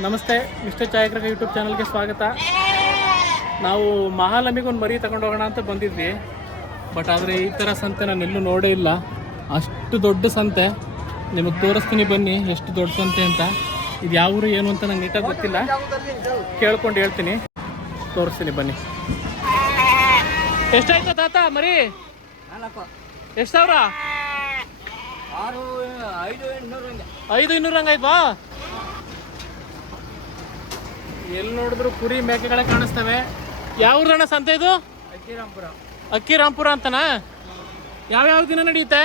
ನಮಸ್ತೆ mister ಛಾಯಾಗ್ರಹ YouTube ಚಾನಲ್ಗೆ ಸ್ವಾಗತ. ನಾವು ಮಹಾಲಮಿಗೆ ಒಂದು ಮರಿ ತಗೊಂಡು ಹೋಗೋಣ ಅಂತ ಬಂದಿದ್ವಿ. ಬಟ್ ಆದರೆ ಈ ಥರ ಸಂತೆ ನಾನು ಎಲ್ಲೂ ನೋಡೇ ಇಲ್ಲ. ಅಷ್ಟು ದೊಡ್ಡ ಸಂತೆ. ನಿಮಗೆ ತೋರಿಸ್ತೀನಿ ಬನ್ನಿ ಎಷ್ಟು ದೊಡ್ಡ ಸಂತೆ ಅಂತ. ಇದು ಯಾವ ಊರು ಏನು ಅಂತ ನಂಗೆ ನೀಟಾಗಿ ಗೊತ್ತಿಲ್ಲ. ಕೇಳ್ಕೊಂಡು ಹೇಳ್ತೀನಿ. ತೋರಿಸ್ತೀನಿ ಬನ್ನಿ. ಎಷ್ಟಾಯ್ತು ತಾತ ಮರಿ? ಎಷ್ಟು ಸಾವಿರ? ಐದು ಇನ್ನೂರಂಗೆ ಐದು ಇನ್ನೂರು ಹಂಗಾಯ್ತಾ? ಎಲ್ಲಿ ನೋಡಿದ್ರು ಕುರಿ ಮೇಕೆಗಳೇ ಕಾಣಿಸ್ತವೆ. ಯಾವ ಊರ್ದಣ್ಣ ಸಂತೆ ಇದು? ಅಕ್ಕಿರಾಂಪುರ ಅಕ್ಕಿರಾಂಪುರ ಅಂತನಾ? ಯಾವ್ಯಾವ ದಿನ ನಡೆಯುತ್ತೆ?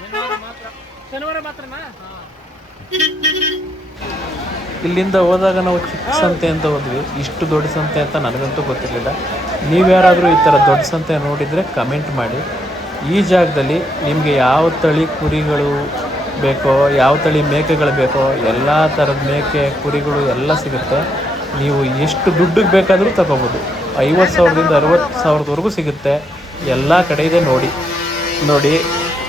ಶನಿವಾರ ಮಾತ್ರ. ಶನಿವಾರ ಮಾತ್ರನಾ? ಇಲ್ಲಿಂದ ಹೋದಾಗ ನಾವು ಚಿಕ್ಕ ಸಂತೆ ಅಂತ ಹೋದ್ವಿ. ಇಷ್ಟು ದೊಡ್ಡ ಸಂತೆ ಅಂತ ನನಗಂತೂ ಗೊತ್ತಿರಲಿಲ್ಲ. ನೀವ್ಯಾರಾದರೂ ಈ ಥರ ದೊಡ್ಡ ಸಂತೆ ನೋಡಿದರೆ ಕಮೆಂಟ್ ಮಾಡಿ. ಈ ಜಾಗದಲ್ಲಿ ನಿಮಗೆ ಯಾವ ತಳಿ ಕುರಿಗಳು ಬೇಕೋ ಯಾವ ತಳಿ ಮೇಕೆಗಳು ಬೇಕೋ ಎಲ್ಲ ಥರದ ಮೇಕೆ ಕುರಿಗಳು ಎಲ್ಲ ಸಿಗುತ್ತೆ. ನೀವು ಎಷ್ಟು ದುಡ್ಡಿಗೆ ಬೇಕಾದರೂ ತಗೋಬೋದು. ಐವತ್ತು ಸಾವಿರದಿಂದ ಅರವತ್ತು ಸಾವಿರದವರೆಗೂ ಸಿಗುತ್ತೆ. ಎಲ್ಲ ಕಡೆ ಇದೆ ನೋಡಿ. ನೋಡಿ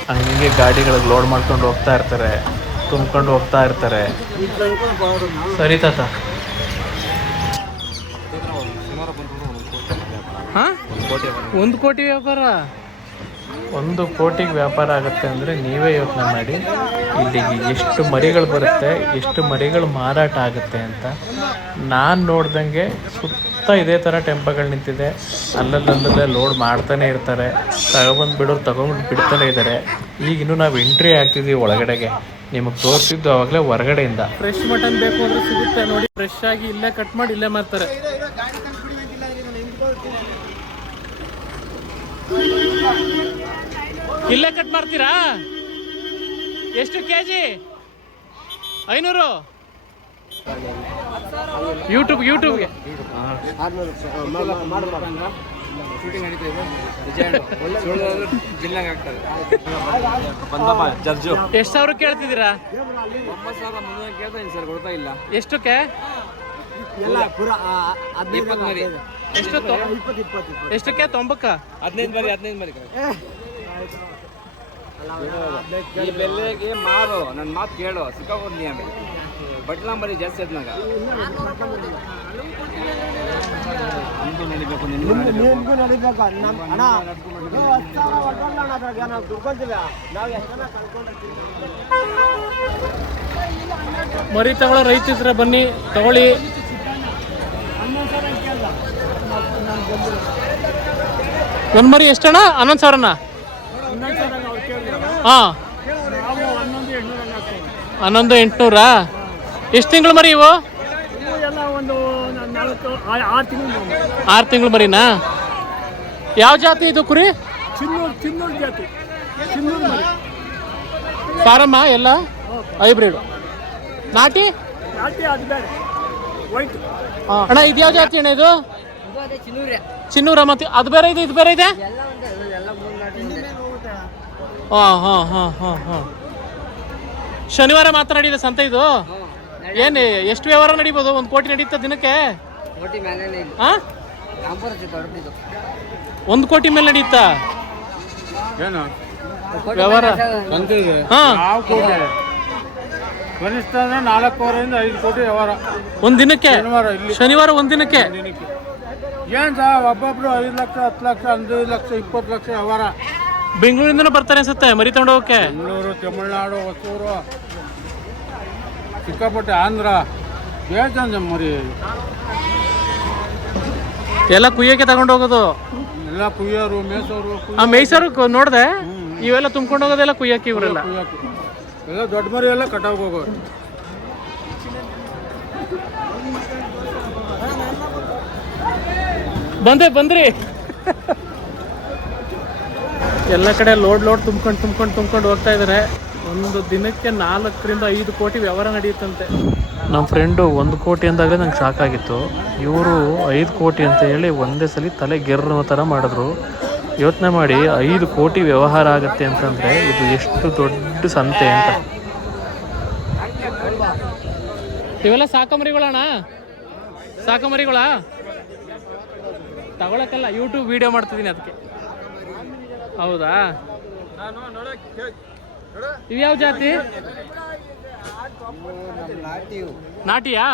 ಹಂಗೆ ಗಾಡಿಗಳಿಗೆ ಲೋಡ್ ಮಾಡ್ಕೊಂಡು ಹೋಗ್ತಾ ಇರ್ತಾರೆ. ತುಂಬ್ಕೊಂಡು ಹೋಗ್ತಾ ಇರ್ತಾರೆ. ಸರಿ ತಾತ. ಹಾ? ಒಂದು ಕೋಟಿ ವ್ಯಾಪಾರ? ಒಂದು ಕೋಟಿಗೆ ವ್ಯಾಪಾರ ಆಗುತ್ತೆ ಅಂದರೆ ನೀವೇ ಯೋಚನೆ ಮಾಡಿ. ಇಲ್ಲಿಗೆ ಎಷ್ಟು ಮರಿಗಳು ಬರುತ್ತೆ, ಎಷ್ಟು ಮರಿಗಳು ಮಾರಾಟ ಆಗುತ್ತೆ ಅಂತ. ನಾನು ನೋಡ್ದಂಗೆ ಸುತ್ತ ಇದೇ ಥರ ಟೆಂಪಗಳು ನಿಂತಿದೆ. ಅಲ್ಲಲ್ಲಲ್ಲಲ್ಲೇ ಲೋಡ್ ಮಾಡ್ತಾನೆ ಇರ್ತಾರೆ. ತಗೊಬಂದು ಬಿಡೋರು ತಗೊಂಡು ಬಿಡ್ತಾನೆ ಇದ್ದಾರೆ ಈಗ ಇನ್ನೂ ನಾವು ಎಂಟ್ರಿ ಆಗ್ತಿದ್ದೀವಿ ಒಳಗಡೆಗೆ. ನಿಮಗೆ ತೋರಿಸಿದ್ದು ಆವಾಗಲೇ ಹೊರಗಡೆಯಿಂದ. ಫ್ರೆಶ್ ಮಟನ್ ಬೇಕು ಅಂದ್ರೆ ಸಿಗುತ್ತೆ ನೋಡಿ. ಫ್ರೆಶ್ ಆಗಿ ಇಲ್ಲೇ ಕಟ್ ಮಾಡಿ ಇಲ್ಲೇ ಮಾರ್ತಾರೆ. ಇಲ್ಲೇ ಕಟ್ ಮಾಡ್ತೀರಾ? ಎಷ್ಟು ಕೆ ಜಿ ಐನೂರು ಯೂಟ್ಯೂಬ್ ಯೂಟ್ಯೂಬ್ಗೆ ಎಷ್ಟು ಸಾವಿರ ಕೇಳ್ತಿದ್ದೀರಾ? ಒಂಬತ್ತು ಸಾವಿರ ಮುನ್ನೂರು ಸರ್ ಕೊಡ್ತಾ ಇಲ್ಲ. ಎಷ್ಟಕ್ಕೆ? ಇಪ್ಪತ್ತು ಮರಿ. ಎಷ್ಟು ಎಷ್ಟಕ್ಕೆ? ತೊಂಬಕ್ಕ ಹದಿನೈದು ಮರಿ ಹದಿನೈದು ಮರಿ ಈ ಬೆಲ್ಲೆಗೆ ಮಾರು ನನ್ನ ಮಾತು ಕೇಳು ಸಿಕ್ಕಾಕೊಂಡು ಆಮೇಲೆ ಬಟ್ಲ ಮರಿ ಜಾಸ್ತಿ ಅದ್ನಾಗ ನಿಮ್ಗೂ ನಡಿಬೇಕು ನಿಮ್ಗೂ ನಡಿಬೇಕು. ಮರಿ ತಗೊಳ್ಳೋ ರೈತಿದ್ರೆ ಬನ್ನಿ ತಗೊಳ್ಳಿ. ಒಂದ್ ಮರಿ ಎಷ್ಟಣ್ಣ? ಹನ್ನೊಂದು ಸಾವಿರನ? ಹಾಂ. ಹನ್ನೊಂದು ಎಂಟುನೂರಾ? ಎಷ್ಟು ತಿಂಗಳು ಮರಿ ಇವು? ಆರು ತಿಂಗಳು ಮರಿನಾ? ಯಾವ ಜಾತಿ ಇದು ಕುರಿ? ಫಾರಮ್ಮ ಎಲ್ಲ? ಹೈಬ್ರಿಡ್. ನಾಟಿ? ಹಾ. ಅಣ್ಣ ಇದು ಯಾವ ಜಾತಿ ಅಣ್ಣ ಇದು? ಚಿನ್ನೂರ ಮತ್ತೆ ಅದು ಬೇರೆ ಇದೆ ಇದು ಬೇರೆ ಇದೆ? ಹಾಂ ಹಾ ಹಾ ಹಾ ಹಾ. ಶನಿವಾರ ಸಂತೆ ಇದು? ಏನು ಎಷ್ಟು ವ್ಯವಹಾರ ನಡೀಬೋದು? ಒಂದು ಕೋಟಿ ನಡೀತಾ ದಿನಕ್ಕೆ? ಒಂದು ಕೋಟಿ ಮೇಲೆ ನಡೀತಾ? ಏನು? ವ್ಯವಹಾರ? ಹಾ. ಕನಿಷ್ಠ ಅಂದ್ರೆ ನಾಲ್ಕೂವರೆಯಿಂದ ಐದು ಕೋಟಿ ವ್ಯವಹಾರ. ಒಂದ್ ದಿನಕ್ಕೆ? ಶನಿವಾರ ಇಲ್ಲಿ. ಶನಿವಾರ ಒಂದ್ ದಿನಕ್ಕೆ? ಏನ್ ಸಾ ಒಬ್ಬೊಬ್ರು ಐದು ಲಕ್ಷ ಹತ್ತು ಲಕ್ಷ ಹದಿನೈದು ಲಕ್ಷ ಇಪ್ಪತ್ತು ಲಕ್ಷ ವ್ಯವಹಾರ. ಬೆಂಗಳೂರಿಂದನೂ ಬರ್ತಾರೆ ಅನ್ಸುತ್ತೆ ಮರಿ ತಗೊಂಡು ಹೋಗಕ್ಕೆ? ಬೆಂಗಳೂರು ತಮಿಳ್ನಾಡು ಹೊಸೂರು ಸಿಕ್ಕಾಪಟ್ಟೆ ಆಂಧ್ರ. ಬೇಜಾನ್ ಮರಿ? ಎಲ್ಲ ಕುಯ್ಯಕ್ಕೆ ತಗೊಂಡು ಹೋಗೋದು? ಎಲ್ಲ ಕುಯ್ಯೋರು ಮೇಸೋರು ಆ ಮೈಸೂರು ನೋಡಿದೆ? ಇವೆಲ್ಲ ತುಂಬ್ಕೊಂಡು ಹೋಗೋದೆಲ್ಲ ಕುಯ್ಯಕ್ಕೆ ಇವರೆಲ್ಲ? ಎಲ್ಲ ದೊಡ್ಡ ಮರಿ ಎಲ್ಲ ಕಟಾವ್ ಹೋಗೋರು. ಬಂದೆ ಬಂದ್ರಿ. ಎಲ್ಲ ಕಡೆ ಲೋಡ್ ಲೋಡ್ ತುಂಬ್ಕೊಂಡು ತುಂಬ್ಕೊಂಡು ತುಂಬ್ಕೊಂಡು ಹೋಗ್ತಾ ಇದಾರೆ. ಒಂದು ದಿನಕ್ಕೆ ನಾಲ್ಕರಿಂದ ಐದು ಕೋಟಿ ವ್ಯವಹಾರ ನಡೆಯುತ್ತಂತೆ. ನಮ್ಮ ಫ್ರೆಂಡು ಒಂದು ಕೋಟಿ ಅಂದಾಗಲೇ ನಂಗೆ ಶಾಕ್ ಆಗಿತ್ತು. ಇವರು ಐದು ಕೋಟಿ ಅಂತ ಹೇಳಿ ಒಂದೇ ಸಲ ತಲೆ ಗೆರ್ರೋ ಥರ ಮಾಡಿದ್ರು. ಯೋಚನೆ ಮಾಡಿ ಐದು ಕೋಟಿ ವ್ಯವಹಾರ ಆಗುತ್ತೆ ಅಂತಂದರೆ ಇದು ಎಷ್ಟು ದೊಡ್ಡ ಸಂತೆ ಅಂತ. ಇವೆಲ್ಲ ಸಾಕಮರಿಗಳಣ್ಣ ಸಾಕಮರಿಗಳ ತಗೊಳಕ್ಕಲ್ಲ ಯೂಟ್ಯೂಬ್ ವಿಡಿಯೋ ಮಾಡ್ತಿದ್ದೀನಿ ಅದಕ್ಕೆ. ಹೌದಾ? ಇವ್ಯಾವ ಜಾತಿ? ನಾಟಿಯಾ?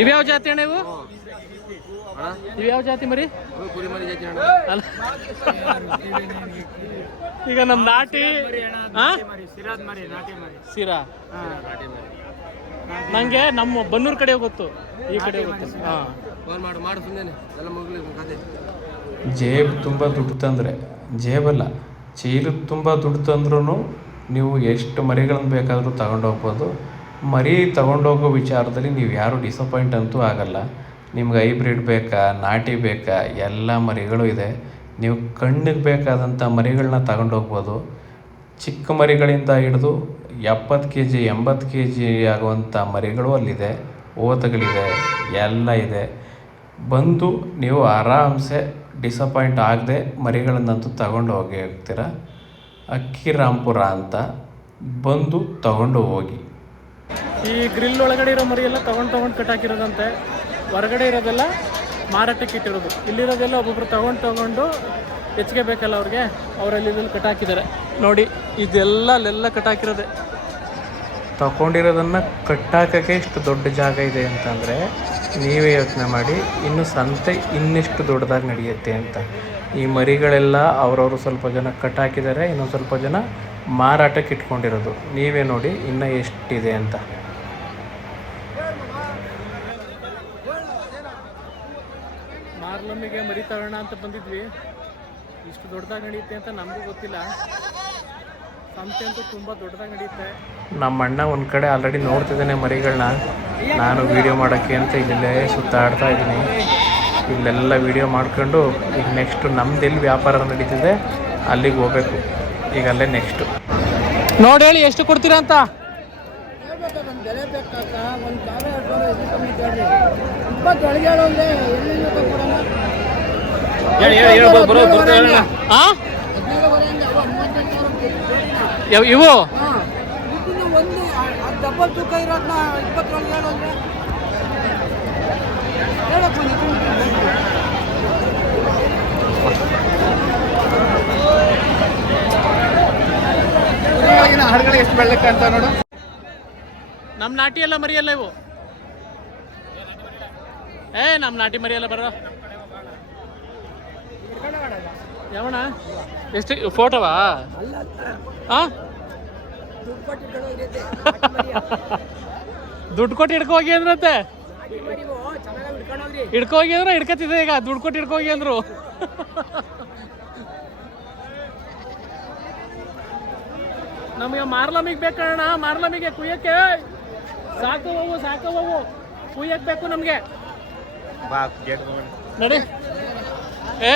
ಇವ್ಯಾವ ಜಾತಿ ಅಣ್ಣ ಇವು? ಇವ್ಯಾವ ಜಾತಿ ಮರಿ? ಅಲ್ಲ. ಈಗ ನಮ್ ನಾಟಿ? ಸಿರಾ. ನಂಗೆ ನಮ್ಮ ಬನ್ನೂರ್ ಕಡೆ ಗೊತ್ತು. ಈ ಕಡೆ ಗೊತ್ತು. ಜೇಬ್ ತುಂಬ ದುಡ್ಡು ತಂದ್ರೆ, ಜೇಬಲ್ಲ, ಚೀಲ ತುಂಬ ದುಡ್ಡು ತಂದ್ರೂ ನೀವು ಎಷ್ಟು ಮರಿಗಳನ್ನು ಬೇಕಾದರೂ ತಗೊಂಡೋಗ್ಬೋದು ಮರಿ ತಗೊಂಡೋಗೋ ವಿಚಾರದಲ್ಲಿ ನೀವು ಯಾರು ಡಿಸಪಾಯಿಂಟ್ ಅಂತೂ ಆಗಲ್ಲ. ನಿಮ್ಗೆ ಹೈಬ್ರಿಡ್ ಬೇಕಾ, ನಾಟಿ ಬೇಕಾ, ಎಲ್ಲ ಮರಿಗಳು ಇದೆ. ನೀವು ಕಣ್ಣಿಗೆ ಬೇಕಾದಂಥ ಮರಿಗಳನ್ನ ತಗೊಂಡೋಗ್ಬೋದು ಚಿಕ್ಕ ಮರಿಗಳಿಂದ ಹಿಡಿದು ಎಪ್ಪತ್ತು ಕೆ ಜಿ ಎಂಬತ್ತು ಕೆ ಜಿ ಆಗುವಂಥ ಮರಿಗಳು ಅಲ್ಲಿದೆ. ಓತಗಳಿದೆ ಎಲ್ಲ ಇದೆ. ಬಂದು ನೀವು ಆರಾಮ್ಸೆ ಡಿಸಪಾಯಿಂಟ್ ಆಗದೆ ಮರಿಗಳನ್ನಂತೂ ತಗೊಂಡು ಹೋಗಿ ಹೋಗ್ತೀರ? ಅಕ್ಕಿರಾಂಪುರ ಅಂತ ಬಂದು ತಗೊಂಡು ಹೋಗಿ. ಈ ಗ್ರಿಲ್ ಒಳಗಡೆ ಇರೋ ಮರಿ ಎಲ್ಲ ತಗೊಂಡು ಕಟ್ ಹಾಕಿರೋದಂತೆ. ಹೊರಗಡೆ ಇರೋದೆಲ್ಲ ಮಾರಾಟಕ್ಕೆ ಇಟ್ಟಿರೋದು. ಇಲ್ಲಿರೋದೆಲ್ಲ ಒಬ್ಬೊಬ್ರು ತಗೊಂಡು ತಗೊಂಡು ಹೆಚ್ಚಿಗೆ ಬೇಕಲ್ಲ ಅವ್ರಿಗೆ? ಅವರಲ್ಲಿ ಇದ್ರಲ್ಲಿ ಕಟ್ ಹಾಕಿದ್ದಾರೆ. ನೋಡಿ ಇದೆಲ್ಲ ಅಲ್ಲೆಲ್ಲ ಕಟ್ಟಾಕಿರೋದೆ ತಗೊಂಡಿರೋದನ್ನು ಕಟ್ಟಾಕಕ್ಕೆ ಇಷ್ಟು ದೊಡ್ಡ ಜಾಗ ಇದೆ ಅಂತಂದರೆ ನೀವೇ ಯೋಚನೆ ಮಾಡಿ ಇನ್ನು ಸಂತೆ ಇನ್ನಿಷ್ಟು ದೊಡ್ಡದಾಗಿ ನಡೆಯುತ್ತೆ ಅಂತ. ಈ ಮರಿಗಳೆಲ್ಲ ಅವರವರು ಸ್ವಲ್ಪ ಜನ ಕಟ್ ಹಾಕಿದ್ದಾರೆ ಇನ್ನೊಂದು ಸ್ವಲ್ಪ ಜನ ಮಾರಾಟಕ್ಕೆ ಇಟ್ಕೊಂಡಿರೋದು. ನೀವೇ ನೋಡಿ ಇನ್ನೂ ಎಷ್ಟಿದೆ ಅಂತ. ಮಾರ್ಲಮ್ಮಿಗೆ ಮರಿ ತಗೋಣ ಅಂತ ಬಂದಿದ್ವಿ. ಇಷ್ಟು ದೊಡ್ಡದಾಗಿ ನಡೆಯುತ್ತೆ ಅಂತ ನಮಗೂ ಗೊತ್ತಿಲ್ಲ. ಸಂತೆ ಅಂತೂ ತುಂಬ ದೊಡ್ಡದಾಗಿ ನಡೆಯುತ್ತೆ. ನಮ್ಮ ಅಣ್ಣ ಒಂದು ಕಡೆ ಆಲ್ರೆಡಿ ನೋಡ್ತಿದ್ದಾನೆ ಮರಿಗಳನ್ನ ನಾನು ವೀಡಿಯೋ ಮಾಡೋಕ್ಕೆ ಅಂತ ಇಲ್ಲೇ ಸುತ್ತಾಡ್ತಾ ಇದ್ದೀನಿ. ಇಲ್ಲೆಲ್ಲ ವೀಡಿಯೋ ಮಾಡ್ಕೊಂಡು ಈಗ ನೆಕ್ಸ್ಟು ನಮ್ದು ಎಲ್ಲಿ ವ್ಯಾಪಾರ ನಡೀತಿದೆ ಅಲ್ಲಿಗೆ ಹೋಗ್ಬೇಕು. ಈಗ ಅಲ್ಲೇ ನೆಕ್ಸ್ಟು ನೋಡಿ ಹೇಳಿ ಎಷ್ಟು ಕೊಡ್ತೀರಾ ಅಂತ? ಇವು? ತೂಕ ಇರೋದನ್ನ ಇಪ್ಪತ್ತೊಳಗೆ ಹೇಳೋಂದ್ರೆ ಹಡಗಡೆ ಎಷ್ಟು ಬೆಳ್ಳಕ್ಕೆ ಅಂತ ನೋಡು. ನಮ್ಮ ನಾಟಿ ಎಲ್ಲ ಮರಿಯಲ್ಲ ಇವು? ಏ ನಮ್ಮ ನಾಟಿ ಮರಿಯಲ್ಲ ಬರ ಯಾವಣ ಎಷ್ಟು ಫೋಟೋವಾ? ದುಡ್ಡು ಕೊಟ್ಟು ಹಿಡ್ಕೊ ಹೋಗಿ ಅಂದ್ರಂತೆ. ಹಿಡ್ಕೊ ಹೋಗಿ ಅಂದ್ರೆ ಹಿಡ್ಕತ್ತಿದೆ ಈಗ. ದುಡ್ಡು ಕೊಟ್ಟು ಹಿಡ್ಕೊ ಹೋಗಿ ಅಂದ್ರು. ನಮಗೆ ಮಾರ್ಲಮಿಗೆ ಬೇಕಣ್ಣ ಮಾರ್ಲಮಿಗೆ ಕುಯ್ಯಕ್ಕೆ. ಸಾಕು ಹೋಗು ಸಾಕು ಹೋಗು ಕುಯ್ಯಕ್ಕೆ ಬೇಕು ನಮಗೆ. ನಡಿ. ಏ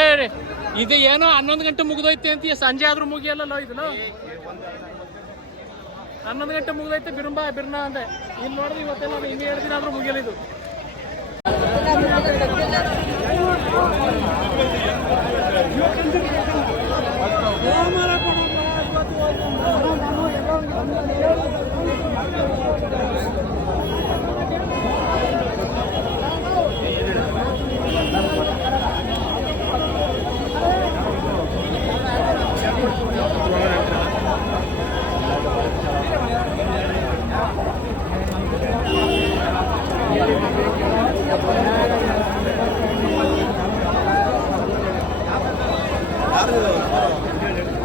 ಇದು ಏನೋ ಹನ್ನೊಂದು ಗಂಟೆ ಮುಗಿದೋಯ್ತೆ ಅಂತ ಸಂಜೆ ಆದ್ರೂ ಮುಗಿಯಲ್ಲಲ್ಲ ಇದು ಹನ್ನೊಂದು ಗಂಟೆ ಮುಗಿದೈತೆ ಬಿರುಂಬಾ ಬಿರ್ನ ಅಂದೆ. ಇಲ್ಲಿ ನೋಡಿದ್ರೆ ಇವತ್ತೆಲ್ಲ ಹಿಂಗೆ ಎರಡು ದಿನ ಆದ್ರೂ ಮುಗಿಯಲ್ಲ ಇದು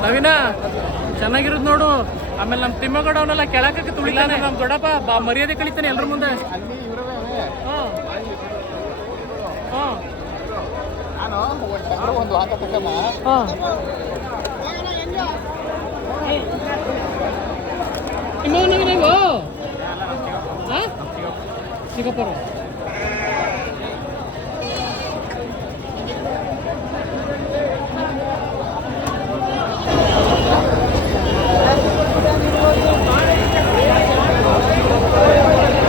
ನವೀನ ಚೆನ್ನಾಗಿರೋದು ನೋಡು ಆಮೇಲೆ ಅವನ್ನೆಲ್ಲ ಕೆಳಕಕ್ಕೆ ತುಳಿತಾನೆ. ನಮ್ಮ ದೊಡ್ಡಪ್ಪ ಬಾ ಮರ್ಯಾದೆ ಕಳಿತಾನೆ ಎಲ್ರ ಮುಂದೆ. ಸಿಗಪ್ಪ ಹಾ.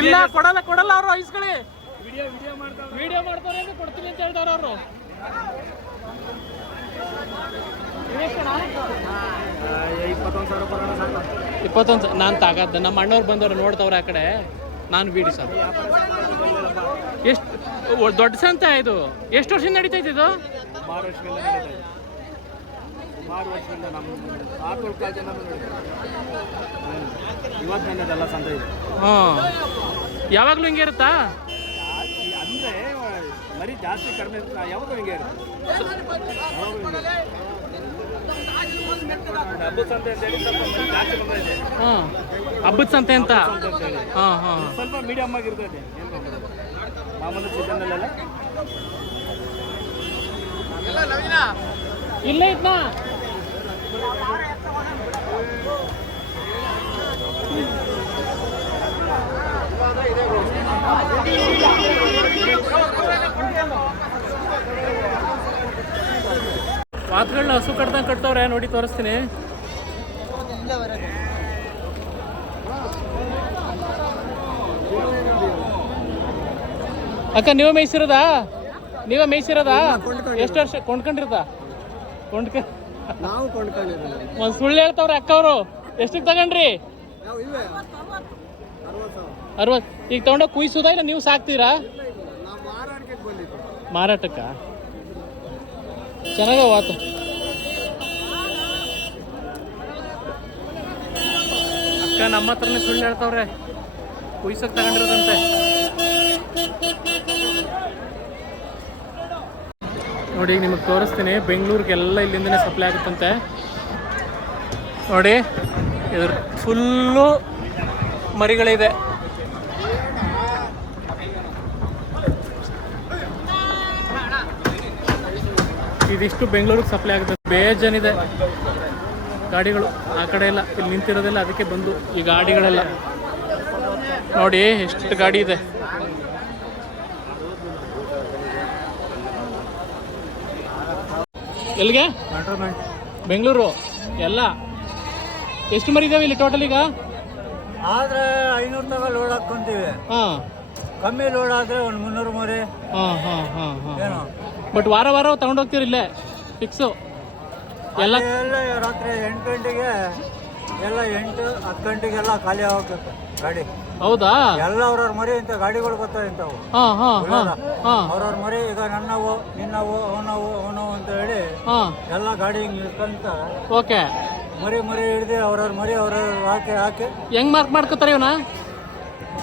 ಇಲ್ಲ ಕೊಡಲ್ಲ ಕೊಡಲ್ಲ ಅವರು ಐಸ್ಗಳೇ ವಿಡಿಯೋ ಮಾಡ್ತಾರೆ ಕೊಡ್ತೀನಿ ಅಂತ ಹೇಳ್ತಾರೆ ಅವರು. ಇಪ್ಪತ್ತೊಂದು ನಾನು ತಾಗದ್ದು ನಮ್ಮ ಅಣ್ಣವ್ರು ಬಂದವ್ರು ನೋಡ್ತವ್ರ ಆ ಕಡೆ. ನಾನು ಬೀಡಿ ಸರ್ ಎಷ್ಟು ದೊಡ್ಡ ಸಂತೆ ಇದು. ಎಷ್ಟು ವರ್ಷದಿಂದ ನಡೀತೈತೆ ಇದು? ಸುಮಾರು ವರ್ಷದಿಂದ ನಮ್ಮ ಇವತ್ತು ಬಂದದೆಲ್ಲ ಸಂತೆ ಇದೆ. ಹಾಂ ಯಾವಾಗಲೂ ಹಿಂಗೆ ಇರುತ್ತಾ? ಅಂದರೆ ಮರಿ ಜಾಸ್ತಿ ಕಡಿಮೆ ಇರುತ್ತೆ. ಯಾವಾಗಲೂ ಹಿಂಗೆ ಇರುತ್ತೆ. ಹಬ್ಬದ ಸಂತೆ ಸ್ವಲ್ಪ ಜಾಸ್ತಿ ಬಂದೈತೆ ಹಾಂ ಹಬ್ಬದ ಸಂತೆ ಅಂತ? ಹಾಂ ಹಾಂ ಸ್ವಲ್ಪ ಮೀಡಿಯಮ್ ಆಗಿರ್ತದೆ. ಮಾಮೂಲಿ ಸೀಸನ್ನಲ್ಲೆಲ್ಲ ಇಲ್ಲ ಇದ್ನಾ? ವಾತ್ಗಳನ್ನ ಹಸು ಕಟ್ದಂಗೆ ಕಟ್ತವ್ರೆ ನೋಡಿ ತೋರಿಸ್ತೀನಿ. ಅಕ್ಕ ನೀವೇ ಮೇಯ್ಸಿರೋದಾ? ನೀವೇ ಮೇಯ್ಸಿರೋದಾ? ಎಷ್ಟು ವರ್ಷ ಕೊಂಡ್ಕೊಂಡಿರೋದ? ಕೊಂಡ್ಕ ನಾವು ಕೊಂಡ್ಕೊಂಡಿರೋದು. ಒಂದು ಸುಳ್ಳು ಹೇಳ್ತಾವ್ರೆ ಅಕ್ಕವರು. ಎಷ್ಟಕ್ಕೆ ತಗೊಂಡ್ರಿ? ನಾವು ಇವೆ ಅರವತ್ತು ಸಾವಿರ ಅರವತ್ತು ಈಗ ತಗೊಂಡೋಗಿ ಕುಯ್ಸೋದಾ ಇಲ್ಲ ನೀವು ಸಾಕ್ತೀರಾ? ನಾವು ಮಾರಾಟಕ್ಕೆ? ಬಂದಿದ್ದು ಮಾರಾಟಕ್ಕ ಚೆನ್ನಾಗ ವಾತು ಅಕ್ಕ ನಮ್ಮ ಹತ್ರನೇ ಸುಳ್ಳು ಹೇಳ್ತಾವ್ರೆ. ಕುಯ್ಸಕ್ಕೆ ತಗೊಂಡಿರೋದಂತೆ. ನೋಡಿ ಈಗ ನಿಮಗೆ ತೋರಿಸ್ತೀನಿ. ಬೆಂಗಳೂರಿಗೆಲ್ಲ ಇಲ್ಲಿಂದನೇ ಸಪ್ಲೈ ಆಗುತ್ತಂತೆ. ನೋಡಿ, ಇದ್ರ ಫುಲ್ಲು ಮರಿಗಳಿದೆ. ಇದಿಷ್ಟು ಬೆಂಗಳೂರಿಗೆ ಸಪ್ಲೈ ಆಗುತ್ತೆ. ಬೇಜಾನಿದೆ. ಗಾಡಿಗಳು ಆ ಕಡೆ ಎಲ್ಲ, ಇಲ್ಲಿ ನಿಂತಿರೋದೆಲ್ಲ ಅದಕ್ಕೆ ಬಂದು ಈ ಗಾಡಿಗಳೆಲ್ಲ. ನೋಡಿ, ಎಷ್ಟು ಗಾಡಿ ಇದೆ. ಎಲ್ಲಿಗೆ? ಬೆಂಗಳೂರು. ಎಲ್ಲ. ಎಷ್ಟು ಮರಿ ಇದಾವೆ ಇಲ್ಲಿ ಟೋಟಲ್ ಈಗ? ಆದ್ರೆ ಐನೂರು ತಗ ಲೋಡ್ ಹಾಕೊಂತೀವಿ ಹಾಂ. ಕಮ್ಮಿ ಲೋಡ್ ಆದ್ರೆ ಒಂದು ಮುನ್ನೂರು ಮರಿ. ಹಾಂ ಹಾಂ ಹಾಂ ಹಾಂ. ಏನು. ಬಟ್ ವಾರ ವಾರ ತಗೊಂಡೋಗ್ತೀರಿ ಇಲ್ಲೇ? ಫಿಕ್ಸು ಎಲ್ಲ ಎಲ್ಲ ರಾತ್ರಿ ಎಂಟು ಗಂಟೆಗೆ ಎಲ್ಲ ಎಂಟು ಹತ್ತು ಗಂಟೆಗೆಲ್ಲ ಖಾಲಿ ಆಗಬೇಕು ಗಾಡಿ. ಹೌದಾ? ಎಲ್ಲ ಅವ್ರವ್ರ ಮರಿ ಇಂಥ ಗಾಡಿಗಳು ಬರ್ತಾವೆ ಇಂಥವು. ಹಾಂ ಹಾಂ ಹಾಂ ಹಾಂ. ಅವ್ರವ್ರ ಮರಿ ಈಗ ನನ್ನವು ನಿನ್ನವು ಅವನವು ಅವನವು ಅಂತ ಹೇಳಿ ಹಾಂ. ಎಲ್ಲ ಗಾಡಿ ಹಿಂಗೆ ನಿಲ್ಕೊಂತ ಓಕೆ. ಮರಿ ಮರಿ ಹಿಡ್ದು ಅವ್ರವ್ರ ಮರಿ ಅವ್ರವ್ರ ಹಾಕಿ ಹಾಕಿ. ಹೆಂಗ್ ಮಾರ್ಕ್ ಮಾಡ್ಕೋತಾರೆ ಇವನ?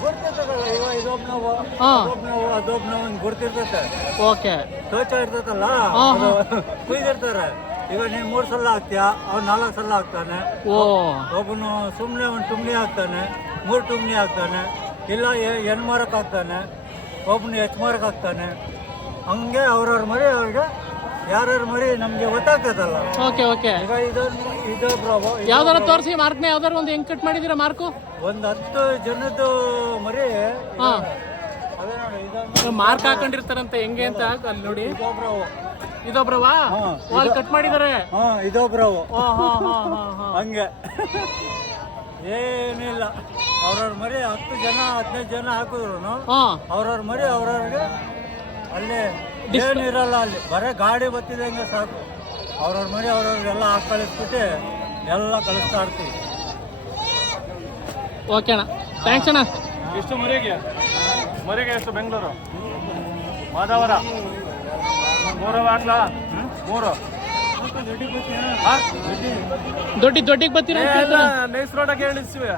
ಗುರ್ತಿರ್ತದಲ್ಲ ಇವ ಇದೊಬ್ನವು ಹಾಂ. ಅದೊಬ್ನವು ಅದೊಬ್ನವು ಹಿಂಗೆ ಗುರ್ತಿರ್ತೈತೆ. ಓಕೆ. ಶೌಚ ಇರ್ತೈತಲ್ಲ? ಹಾ, ಕುಯ್ದಿರ್ತಾರೆ. ಈಗ ನೀನು ಮೂರು ಸಲ ಹಾಕ್ತೀಯ ಅವ್ನು ನಾಲ್ಕು ಸಲ ಹಾಕ್ತಾನೆ. ಓ. ಒಬ್ಬನು ಸುಮ್ಮನೆ ಒಂದು ತುಂಬಿ ಹಾಕ್ತಾನೆ. ಮೂರು ಟುಮ್ನಿ ಹಾಕ್ತಾನೆ ಇಲ್ಲ ಎನ್ ಮಾರಕ್ಕೆ ಹಾಕ್ತಾನೆ ಒಬ್ಬನು ಎಚ್ ಮಾರಕ್ಕೆ ಹಾಕ್ತಾನೆ. ಹಂಗೆ ಅವ್ರವ್ರ ಮರಿ ಅವ್ರಿಗೆ ಯಾರ್ಯಾರ ಮರಿ ನಮಗೆ ಗೊತ್ತಾಗ್ತದಲ್ಲ. Okay okay. ಈಗ ಇದೊಂದು ಇದೊಬ್ರು ಯಾವ್ದಾರ ತೋರಿಸಿ ಮಾರ್ಕ್ನ ಯಾವ್ದಾರ ಒಂದು ಹೆಂಗ್ ಕಟ್ ಮಾಡಿದೀರಾ ಮಾರ್ಕು? ಒಂದು ಹತ್ತು ಜನದ್ದು ಮರಿ ಹಾ. ಅದೇ ನೋಡಿ ಇದೊಂದು ಮಾರ್ಕ್ ಹಾಕೊಂಡಿರ್ತಾರಂತೆ ಹೆಂಗೆ ಅಂತ ಅಲ್ಲಿ ನೋಡಿ. ಇದೊಬ್ರವು ಇದೊಬ್ರವಾ ಅಲ್ಲಿ ಕಟ್ ಮಾಡಿದಾರೆ. ಹಾಂ ಇದೊಬ್ರವು ಹಾ ಹಾ ಹಾ ಹಾ ಹಾ. ಹಂಗೆ. ಏನಿಲ್ಲ. ಅವ್ರವ್ರ ಮರಿ ಹತ್ತು ಜನ ಹದಿನೈದು ಜನ ಹಾಕಿದ್ರು ಹಾ. ಅವ್ರವ್ರ ಮರಿ ಅವ್ರವ್ರಿಗೆ ಅಲ್ಲಿ ಇರಲ್ಲ ಅಲ್ಲಿ. ಬರೀ ಗಾಡಿ ಬತ್ತಿದಂಗೆ ಸಾಕು. ಅವ್ರವ್ರ ಮರಿ ಅವ್ರವ್ರಿಗೆಲ್ಲ ಹಾಕಿ ಕಳಿಸ್ಬಿಟ್ಟು ಎಲ್ಲ ಕಳಿಸ್ತಾ ಇರ್ತೀವಿ. ಓಕೆ ಅಣ್ಣ. ಥ್ಯಾಂಕ್ಸ್ ಅಣ್ಣ. ಎಷ್ಟು ಮರಿಗೆ? ಮರಿಗೆ ಎಷ್ಟು ಬೆಂಗಳೂರು? ಮಾದವರ ಮೂರು ಹಾಕ್ಲಾ ಮೂರು. ದೊಡ್ಡ ದೊಡ್ಡಿಗೆ ಬರ್ತೀರಾ ಕೇಳ್ತಾರೆ. ನೈಸ್ ರೋಡಾಗೆ ಹೇಳಿಸ್ತೀವಿ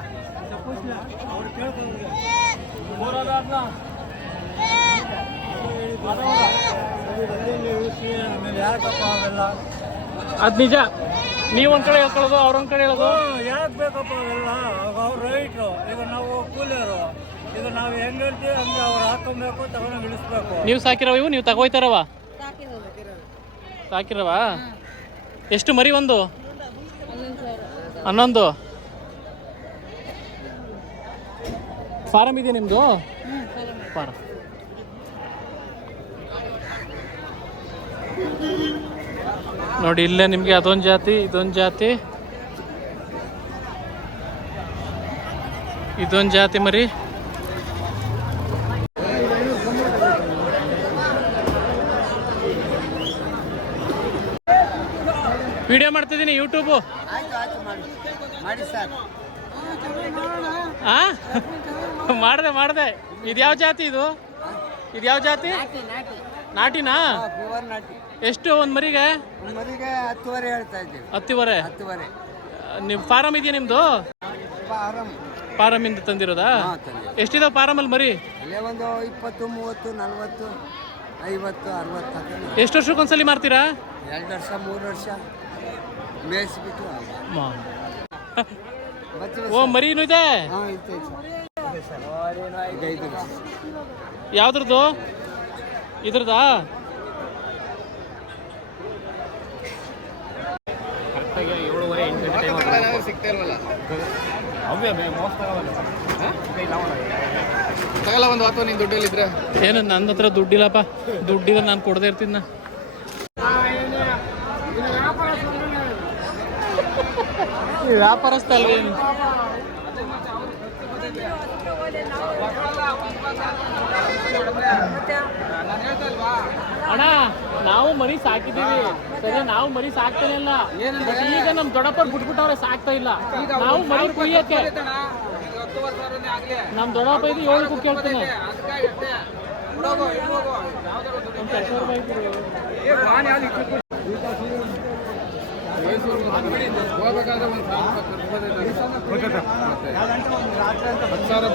ಅದ್ ನಿಜ. ನೀವ್ ಒಂದ್ ಕಡೆ ಹೇಳ್ಕೊಳ್ಳೋದು ಅವ್ರ ಒಂದ್ ಕಡೆ ಹೇಳೋದು? ಯಾಕೆ ಬೇಕಪ್ಪ ಅವೆಲ್ಲ? ಅವ್ರು ರೈಟ್ರು. ಈಗ ನಾವು ಕೂಲಿಯರು. ಈಗ ನಾವು ಹೆಂಗ್ ಹೇಳ್ತೀವಿ ಹಂಗೆ ಅವ್ರು ಹಾಕೊಬೇಕು ತಗೊಂಡು ಇಳಿಸ್ಬೇಕು. ನೀವು ಸಾಕಿರವ ಇವು ನೀವು ತಗೋಯ್ತಾರವ ಸಾಕಿರವಾ ಎಷ್ಟು ಮರಿ ಒಂದು? ಹನ್ನೊಂದು. ಫಾರಮ್ ಇದೆ ನಿಮ್ಮದು ಫಾರಮ್ ನೋಡಿ, ಇಲ್ಲೇ ನಿಮಗೆ ಅದೊಂದು ಜಾತಿ, ಇದೊಂದು ಜಾತಿ. ಇದೊಂದು ಜಾತಿ ಮರಿ. ವಿಡಿಯೋ ಮಾಡ್ತಿದ್ದೀನಿ ಯೂಟ್ಯೂಬು ಮಾಡಿ ಸರ್. ಆ? ಮಾಡ್ದೆ ಮಾಡಿದೆ. ಇದು ಯಾವ ಜಾತಿ ಇದು? ಇದು ಯಾವ ಜಾತಿ? ನಾಟಿನಾ? ಎಷ್ಟು ಒಂದು ಮರಿಗೆ? ಮರಿಗೆ ಹತ್ತುವರೆ. ಹೇಳ್ತಾ ಇದ್ದೀವಿ ಹತ್ತುವರೆ ಹತ್ತುವರೆ ನಿಮ್ಮ ಫಾರಮ್ ಇದೆಯಾ ನಿಮ್ಮದು ಫಾರಂ ಫಾರಮಿಂದ ತಂದಿರೋದಾ? ಎಷ್ಟಿದ ಫಾರಂ ಅಲ್ಲಿ ಫಾರಮಲ್ಲಿ ಮರಿ? ಅಲ್ಲೇ ಒಂದು ಇಪ್ಪತ್ತು ಮೂವತ್ತು ನಲ್ವತ್ತು ಐವತ್ತು ಅರವತ್ತು ಎಷ್ಟು ವರ್ಷಕ್ಕೊಂದ್ಸಲಿ ಮಾರ್ತೀರಾ? ಎರಡು ವರ್ಷ ಮೂರು ವರ್ಷ. ಮೇಯಿಸ್ಬಿಟ್ಟು ಓ ಮರಿನೂ ಇದೆ? ಯಾವ್ದ್ರದ್ದು? ಇದ್ರದಾ ತಗಲ್ಲ ಒಂದು ಅಥವಾ ನೀನು ದುಡ್ಡಲ್ಲಿದ್ರೆ ಏನು ನನ್ನ ಹತ್ರ ದುಡ್ಡಿಲ್ಲಪ್ಪ. ದುಡ್ಡಿದ್ರೆ ನಾನು ಕೊಡದೇ ಇರ್ತೀನಿ ಏನು? ಅಣ್ಣ ನಾವು ಮರಿ ಸಾಕಿದೀವಿ ಸರಿ ನಾವು ಮರಿ ಸಾಕ್ತಾನೆ ಇಲ್ಲ. ಈಗ ನಮ್ ದೊಡ್ಡಪ್ಪ ಬಿಟ್ಬಿಟ್ಟವ್ರೆ ಸಾಕ್ತಾ ಇಲ್ಲ. ನಾವು ಮರಿ ಕುಯ್ಯಕ್ಕೆ ನಮ್ ದೊಡ್ಡಪ್ಪ ಇದು ಏಳು ಕುಕ್ ಒಂದ್ ಎರಡು ಸಾವಿರ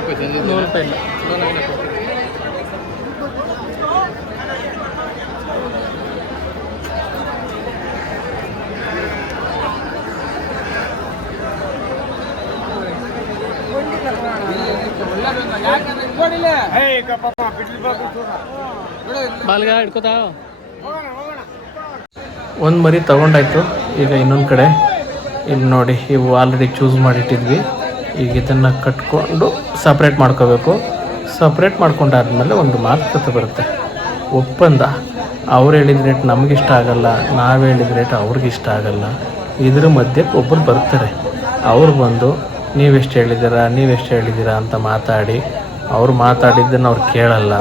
ರೂಪಾಯಿ ಕೊಡು. ನೂರು ರೂಪಾಯಿ ಇಲ್ಲ. ಬಾಲ್ಗ ಹಿಡ್ಕೋತಾ? ಒಂದು ಮರಿ ತೊಗೊಂಡಾಯ್ತು. ಈಗ ಇನ್ನೊಂದು ಕಡೆ. ಇಲ್ಲಿ ನೋಡಿ, ಇವು ಆಲ್ರೆಡಿ ಚೂಸ್ ಮಾಡಿಟ್ಟಿದ್ವಿ. ಈಗ ಇದನ್ನು ಕಟ್ಕೊಂಡು ಸಪ್ರೇಟ್ ಮಾಡ್ಕೋಬೇಕು. ಸಪ್ರೇಟ್ ಮಾಡ್ಕೊಂಡಾದ್ಮೇಲೆ ಒಂದು ಮಾತುಕತೆ ಬರುತ್ತೆ. ಒಪ್ಪಂದ. ಅವ್ರು ಹೇಳಿದ ರೇಟ್ ನಮಗಿಷ್ಟ ಆಗಲ್ಲ, ನಾವು ಹೇಳಿದ ರೇಟ್ ಅವ್ರಿಗಿಷ್ಟ ಆಗಲ್ಲ. ಇದ್ರ ಮಧ್ಯೆ ಒಬ್ಬರು ಬರ್ತಾರೆ. ಅವ್ರು ಬಂದು ನೀವೆಷ್ಟು ಹೇಳಿದ್ದೀರಾ ನೀವೆಷ್ಟು ಹೇಳಿದ್ದೀರಾ ಅಂತ ಮಾತಾಡಿ, ಅವ್ರು ಮಾತಾಡಿದ್ದನ್ನು ಅವ್ರು ಕೇಳಲ್ಲ.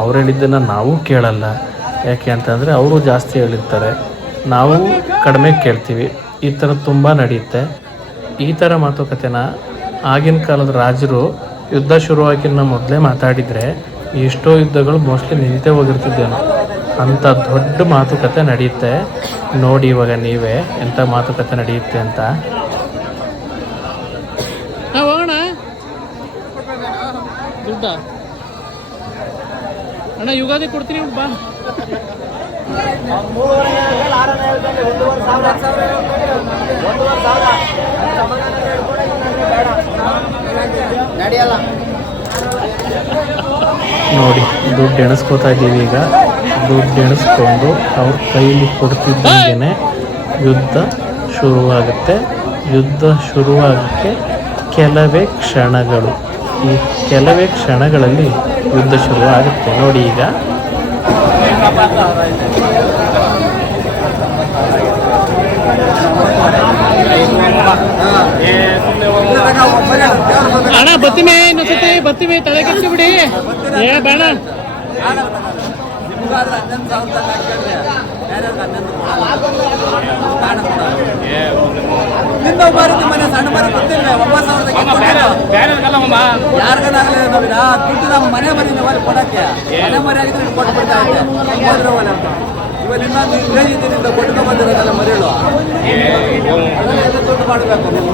ಅವ್ರು ಹೇಳಿದ್ದನ್ನು ನಾವು ಕೇಳಲ್ಲ. ಯಾಕೆ ಅಂತಂದರೆ, ಅವರು ಜಾಸ್ತಿ ಹೇಳಿರ್ತಾರೆ. ನಾವು ಕಡಿಮೆ ಕೇಳ್ತೀವಿ. ಈ ಥರ ತುಂಬ ನಡೆಯುತ್ತೆ. ಈ ಥರ ಮಾತುಕತೆನ ಆಗಿನ ಕಾಲದ ರಾಜರು ಯುದ್ಧ ಶುರುವಾಗಿನ ಮೊದಲೇ ಮಾತಾಡಿದರೆ ಎಷ್ಟೋ ಯುದ್ಧಗಳು ಮೋಸ್ಟ್ಲಿ ನಿಂತೇ ಹೋಗಿರ್ತಿದ್ದೇನು ಅಂಥ ದೊಡ್ಡ ಮಾತುಕತೆ ನಡೆಯುತ್ತೆ. ನೋಡಿ ಇವಾಗ ನೀವೇ ಎಂಥ ಮಾತುಕತೆ ನಡೆಯುತ್ತೆ ಅಂತ. ಅಣ್ಣ, ಯುಗಾದಿ ಕೊಡ್ತೀನಿ, ಬಾ. ನೋಡಿ, ದುಡ್ಡು ಎಣಿಸ್ಕೋತಾ ಇದ್ದೀವಿ ಈಗ. ದುಡ್ಡು ಎಣಿಸ್ಕೊಂಡು ಅವ್ರ ಕೈಲಿ ಕೊಡ್ತಿದ್ದಂಗೆ ಯುದ್ಧ ಶುರುವಾಗುತ್ತೆ. ಯುದ್ಧ ಶುರುವಾಗಕ್ಕೆ ಕೆಲವೇ ಕ್ಷಣಗಳು. ಈ ಕೆಲವೇ ಕ್ಷಣಗಳಲ್ಲಿ ಯುದ್ಧ ಶುರುವಾಗುತ್ತೆ. ನೋಡಿ ಈಗ. ಅಣ್ಣ ಬತ್ತೀವಿ ಇನ್ನೊಂದ್ಸತಿ ಬರ್ತೀವಿ ತಲೆ ಬಿಡಿ. ಏ ಬೇಡ. ಮನೆ ಸಣ್ಣ ಮನೆ ಗೊತ್ತಿಲ್ಲ ಒಂಬತ್ತು ಸಾವಿರದ ಯಾರಿಗಾಗಲಿ ನಾವಿನ ದುಡ್ಡು ನಮ್ಮ ಮನೆ ಮನೆ ಕೊಡಕ್ಕೆ ಮನೆ ಮನೆ ಆಗಿದ್ರೆ ಕೊಟ್ಟು ಬಿಡ್ತಾ ಇದ್ದೆ. ಇವಾಗ ಇನ್ನೊಂದು ಇಂಗ್ರೇಜಿನಿಂದ ಕೊಟ್ಕೊಂಡ್ ಬಂದಿರೋದಲ್ಲ ಎಲ್ಲ ದುಡ್ಡು ಮಾಡಬೇಕು ನೀವು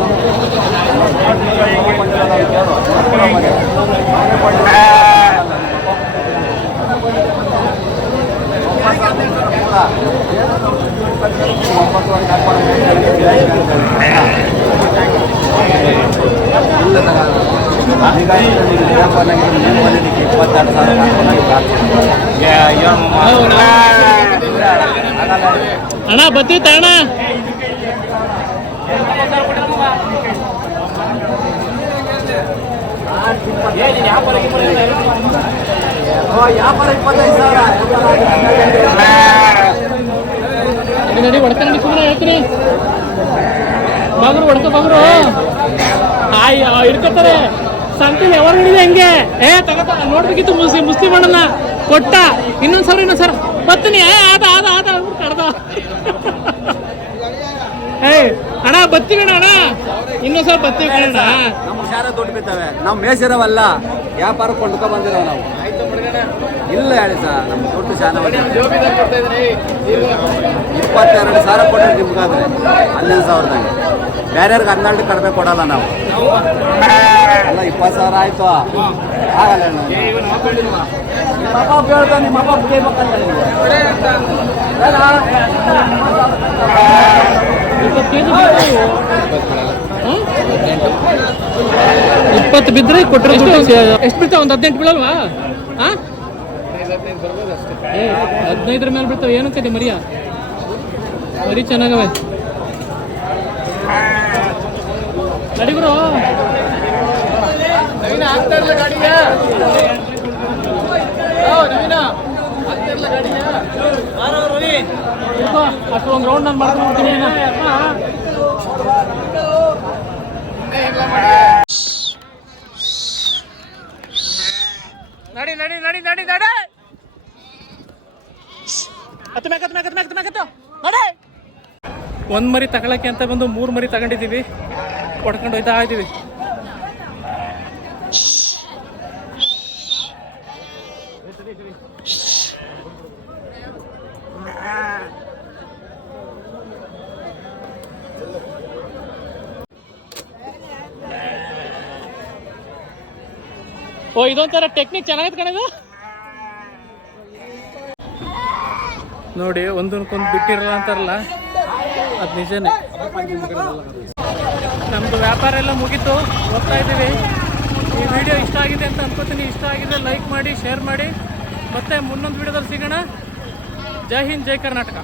ಇಪ್ಪತ್ತೆರಡು ಅಣ್ಣ ಸಾವಿರ ವ್ಯಾಪಾರ ಇಪ್ಪತ್ತೈದು ಸಾವಿರ ನಡಿ ಹೇಳ್ತೀನಿ ಬಾಗ್ರು ಹೊಡ್ಕೊ ಬಂಗ್ರು ಆಯ್ ಹಿಡ್ಕೊತಾರೆ. ಸಂತೆಲಿ ಯಾವಾಗ ಹಿಡಿದೆ ಹೆಂಗೆ? ಏ ತಗತ ನೋಡ್ಬೇಕಿತ್ತು ಮುಸ್ಲಿ ಮುಸ್ಲಿಂ ಅಣ್ಣನ ಕೊಟ್ಟ. ಇನ್ನೊಂದು ಸಾವಿರ ಇನ್ನೊಂದು ಸಾವಿರ ಬತ್ತೀನಿ. ಏ ಆದ ಆದ ಆದ ಕಡ್ದ ಏಯ್, ಅಣ್ಣ ಬತ್ತೀವಿ ಅಣ್ಣ ಇನ್ನೊಂದ್ ಸಾವಿರ ಬತ್ತೀವಿ ಕಣ ಹುಷಾರ ದುಡ್ಡು ಬಿದ್ದಾವೆ. ನಾವು ಮೇಸಿರವಲ್ಲ ವ್ಯಾಪಾರ ಕೊಂಡ್ಕೊ ಬಂದಿರೋ ನಾವು. ಇಲ್ಲ ಹೇಳಿ ಸರ್ ನಮ್ಮ ದುಡ್ಡು ಶಾನ ಇಪ್ಪತ್ತೆರಡು ಸಾವಿರ ಕೊಟ್ಟರೆ ನಿಮ್ಗಾದ್ರೆ. ಹನ್ನೊಂದು ಸಾವಿರದಾಗ ಬೇರೆಯವ್ರಿಗೆ ಹನ್ನೆರಡು ಕಡಿಮೆ ಕೊಡಲ್ಲ ನಾವು. ಅಲ್ಲ, ಇಪ್ಪತ್ತು ಸಾವಿರ ಆಯ್ತು. ಆಗಲ್ಲ ನಿಮ್ಮ ನಿಮ್ಮ ಕೇಳ್ಬೇಕಲ್ಲ. ಇಪ್ಪತ್ತು ಬಿದ್ದರೆ ಕೊಟ್ಟರೆ ಎಷ್ಟು ಬಿಡ್ತಾವೆ? ಒಂದು ಹದಿನೆಂಟು ಬೀಳಲ್ವಾ ಹಾಂ ಏ ಹದಿನೈದರ ಮೇಲೆ ಬಿಡ್ತಾವೆ. ಏನಕ್ಕೆ ಮರಿಯ? ಮರಿ ಚೆನ್ನಾಗವೆ. ನಡಿಬ್ರು ಅಷ್ಟು ಒಂದು ರೌಂಡ್ ನಾನು ಮಾಡ್ಕೊಂಡು ಹೋಗ್ತೀನಿ ನಡಿ ನಡಿ ನಡಿ ನಡಿ ನಡಿ. ಹತ್ತು ಮ್ಯಾಕ್ ಹತ್ತು ಮ್ಯಾಕ್ ಹತ್ತು ಮ್ಯಾಕ್ ನಡಿ. ಒಂದು ಮರಿ ತಗೊಳಕ್ಕೆ ಅಂತ ಬಂದು ಮೂರು ಮರಿ ತಗೊಂಡಿದ್ದೀವಿ. ಹೊಡ್ಕೊಂಡು ಹೋಯ್ತಾ ಇದ್ದೀವಿ ಓ, ಇದೊಂಥರ ಟೆಕ್ನಿಕ್ ಚೆನ್ನಾಗೈತೆ ಕಣದು ನೋಡಿ ಒಂದನ್ಕೊಂದು ಬಿಟ್ಟಿರಲ್ಲ ಅಂತಾರಲ್ಲ, ಅದು ನಿಜನೇ. ನಮ್ಮದು ವ್ಯಾಪಾರ ಎಲ್ಲ ಮುಗೀತು, ಹೋಗ್ತಾ ಇದ್ದೀವಿ. ಈ ವಿಡಿಯೋ ಇಷ್ಟ ಆಗಿದೆ ಅಂತ ಅನ್ಕೋತೀನಿ. ಇಷ್ಟ ಆಗಿದ್ರೆ ಲೈಕ್ ಮಾಡಿ ಶೇರ್ ಮಾಡಿ. ಮತ್ತೆ ಮುನ್ನೊಂದು ವಿಡಿಯೋದಲ್ಲಿ ಸಿಗೋಣ. ಜೈ ಹಿಂದ್, ಜೈ ಕರ್ನಾಟಕ.